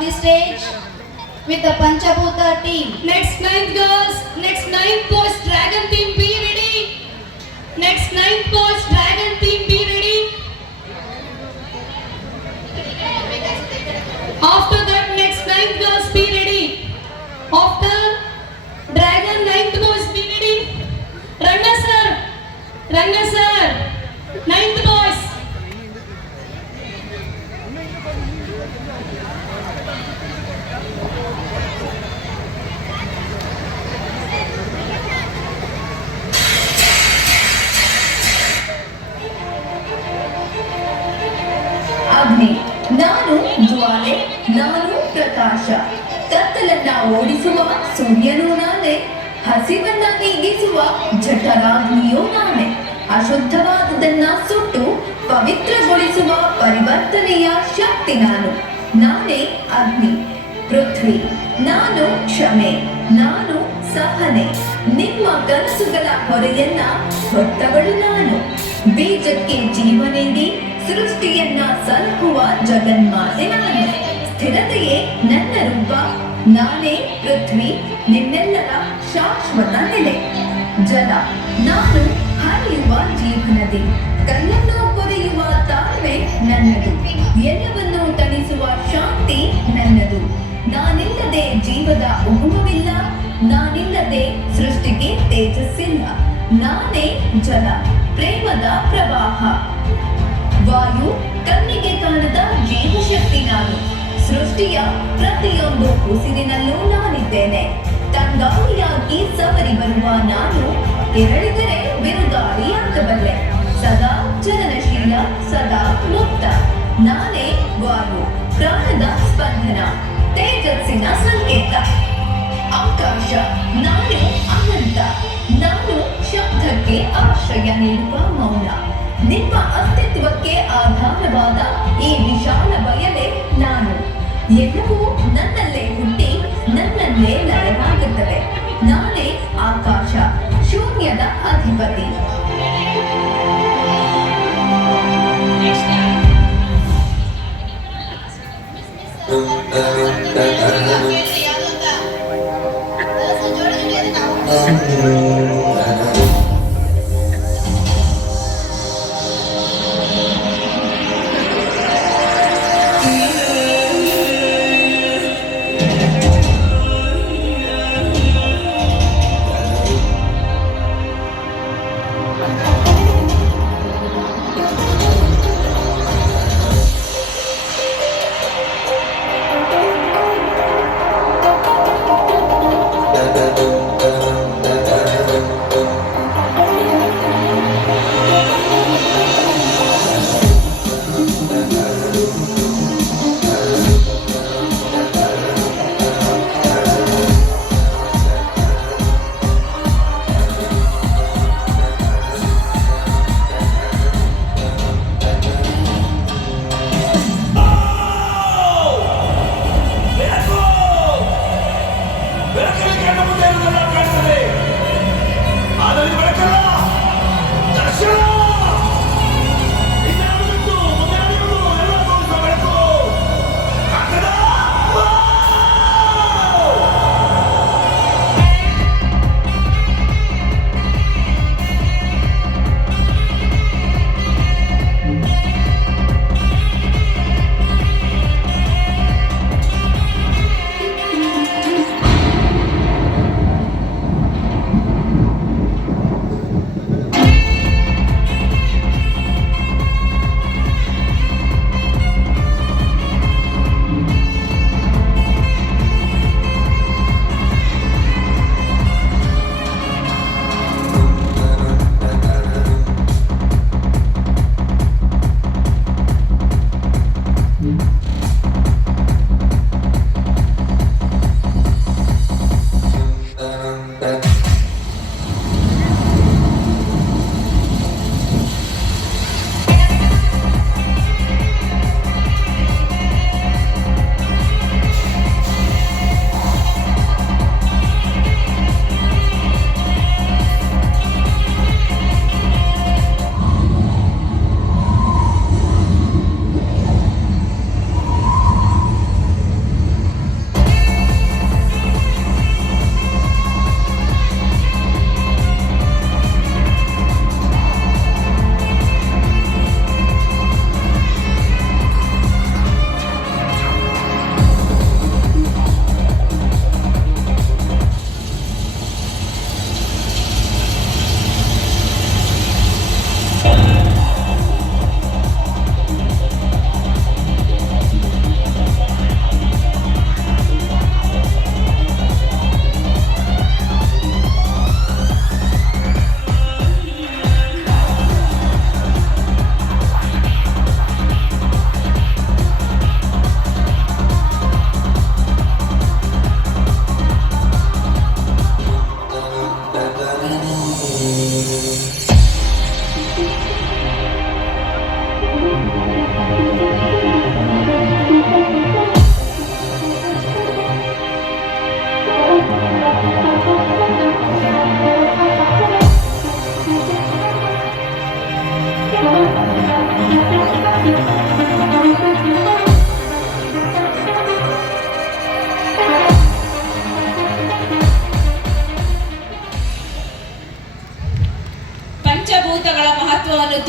the stage with the Panchabhuta team. Next 9th girls, next 9th boys, dragon team be ready. Next 9th boys, dragon team be ready. After that, next 9th girls be ready. After dragon 9th boys be ready. Ranga sir, 9th boys. ಅಗ್ನಿ ನಾನು ಜ್ವಾಲೆ, ನಾನು ಪ್ರಕಾಶ, ಕತ್ತಲನ್ನ ಓಡಿಸುವ ಸೂರ್ಯನೂ ನಾನೇ, ಹಸಿವನ್ನ ನೀಗಿಸುವ ಜಠರಾಗ್ನಿಯೂ ನಾನೇ, ಅಶುದ್ಧವಾದುದನ್ನ ಸುಟ್ಟು ಪವಿತ್ರಗೊಳಿಸುವ ಪರಿವರ್ತನೆಯ ಶಕ್ತಿ ನಾನು. ನಾನೇ ಅಗ್ನಿ. ಪೃಥ್ವಿ ನಾನು ಕ್ಷಮೆ, ನಾನು ಸಹನೆ, ನಿಮ್ಮ ಕನಸುಗಳ ಹೊರೆಯನ್ನ ಹೊತ್ತವಳು ನಾನು. ಬೀಜಕ್ಕೆ ಜೀವ ನೀಡಿ ಸೃಷ್ಟಿಯನ್ನ ಸಲಹುವ ಜಗನ್ಮಾತೆ ನಾನು. ಸ್ಥಿರತೆಯೇ ನನ್ನ ರೂಪ, ನಾನೇ ಪೃಥ್ವಿ, ನಿನ್ನೆಲ್ಲರ ಶಾಶ್ವತ ನೆಲೆ. ಜಲ ನಾನು ಹರಿಯುವ ಜೀವನದಿ, ಕಲ್ಲನ್ನು ಕೊರೆಯುವ ತಾಳ್ಮೆ ನನ್ನದು, ಎಲ್ಲವನ್ನೂ ತಣಿಸುವ ಶಾಂತಿ ನನ್ನದು. ನಾನಿಲ್ಲದೆ ಜೀವದ ಉಗುಮವಿಲ್ಲ, ನಾನಿಲ್ಲದೆ ಸೃಷ್ಟಿಗೆ ತೇಜಸ್ಸಿಲ್ಲ. ನಾನೇ ಜಲ, ಪ್ರೇಮದ ಪ್ರವಾಹ. ವಾಯು ಕಣ್ಣಿಗೆ ಕಾಣದ ಜೀವಶಕ್ತಿ ನಾನು. ಸೃಷ್ಟಿಯ ಪ್ರತಿಯೊಂದು ಉಸಿರಿನಲ್ಲೂ ನಾನಿದ್ದೇನೆ. ತಂಗಾಳಿಯಾಗಿ ಸವರಿ ಬರುವ ನಾನು, ಕೆರಳಿದರೆ ಬಿರುಗಾಳಿಯಾಗಬಲ್ಲೆ. ಸದಾ ಚಲನಶೀಲ, ಸದಾ ಮುಕ್ತ. ನಾನೇ ವಾಯು, ಪ್ರಾಣದ ಸ್ಪಂದನ, ತೇಜಸ್ಸಿನ ಸಂಕೇತ. ಆಕಾಶ ನಾನು ಅನಂತ, ನಾನು ಶಬ್ದಕ್ಕೆ ಆಶ್ರಯ ನೀಡುವ ಮೌನ. ನಿಮ್ಮ ಅಸ್ತಿತ್ವಕ್ಕೆ ಆಧಾರವಾದ ಈ ವಿಶಾಲ ಬಯಲೆ ನಾನು. ಎಲ್ಲವೂ ನನ್ನಲ್ಲೇ ಹುಟ್ಟಿ ನನ್ನಲ್ಲೇ ಲಯವಾಗುತ್ತವೆ. ನಾನೇ ಆಕಾಶ, ಶೂನ್ಯದ ಅಧಿಪತಿ.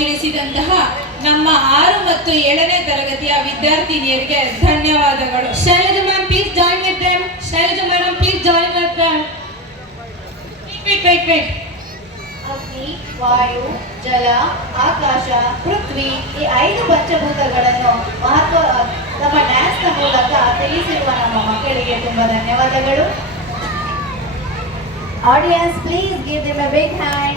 ತಿಳಿಸಿದಂತಹ ನಮ್ಮ 6 ಮತ್ತು 7ನೇ ತರಗತಿಯ ವಿದ್ಯಾರ್ಥಿನಿಯರಿಗೆ ಧನ್ಯವಾದಗಳು. Shailaja ma'am, please join with them. Shailaja madam, please join with them. Wait. ಅಗ್ನಿ, ವಾಯು, ಜಲ, ಆಕಾಶ, ಪೃಥ್ವಿ ಈ 5 ಪಂಚಭೂತಗಳನ್ನು ತಮ್ಮ ಡ್ಯಾನ್ಸ್ನ ಮೂಲಕ ತಿಳಿಸಿರುವ ನಮ್ಮ ಮಕ್ಕಳಿಗೆ ತುಂಬಾ ಧನ್ಯವಾದಗಳು. Audience, please give them a big hand.